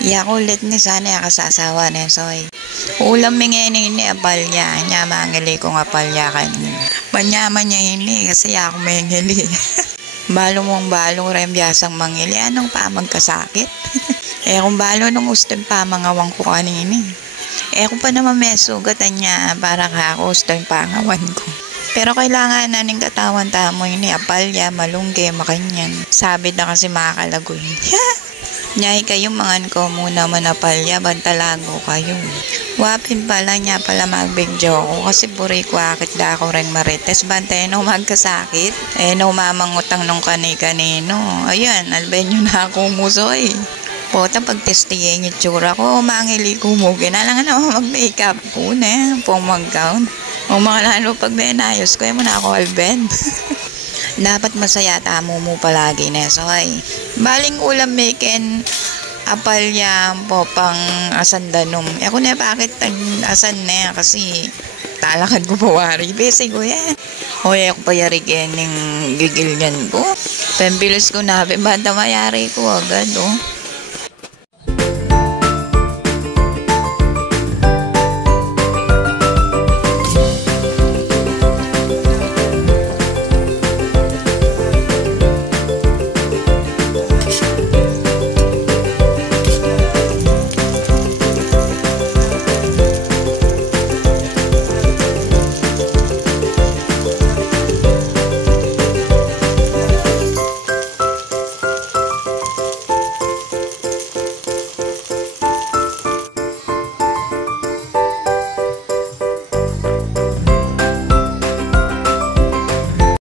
Ya kulit ni sana ya kasasawa na soy. Ulam mingin ini apalya. Nya mangili ko nga apalya kanina. Manyaman niya ini kasi ako mengili. Balo mong balong rem biasang mangili. Anong pa magkasakit? Kung balo nung ustem pa mangawang ko kanini. Kung pa naman may sugatan niya para ka ako ustem pangawan ko. Pero kailangan na ning katawan tamo ini apalya, malungge, makanyan. Sabit na kasi makakalagoy. Nyay kayo mangan ko muna manapalya, bantalago kayo. Wapin pala niya pala magbigyo ko kasi buri ko akit da ako rin marites. Bantay no magkasakit. No mamangutang nung kanino. Ayan, alben yun na ako musoy. Pota pagtestiyen yung tsura ko, mangili ko mo. Ginalangan na mag-makeup ko na, pong mag-gown. O mga lalo pag benayos ko, mo na ako alben. Dapat masaya tamo mo palagi na soy. Baling ulam meken apalya po pang asandanom. Ako na bakit asan na kasi talakan ko pawari. Bese ko yan. Hoy ako payarigen ng gigil yan ko. Pembilos ko na banta mayari ko agad oh.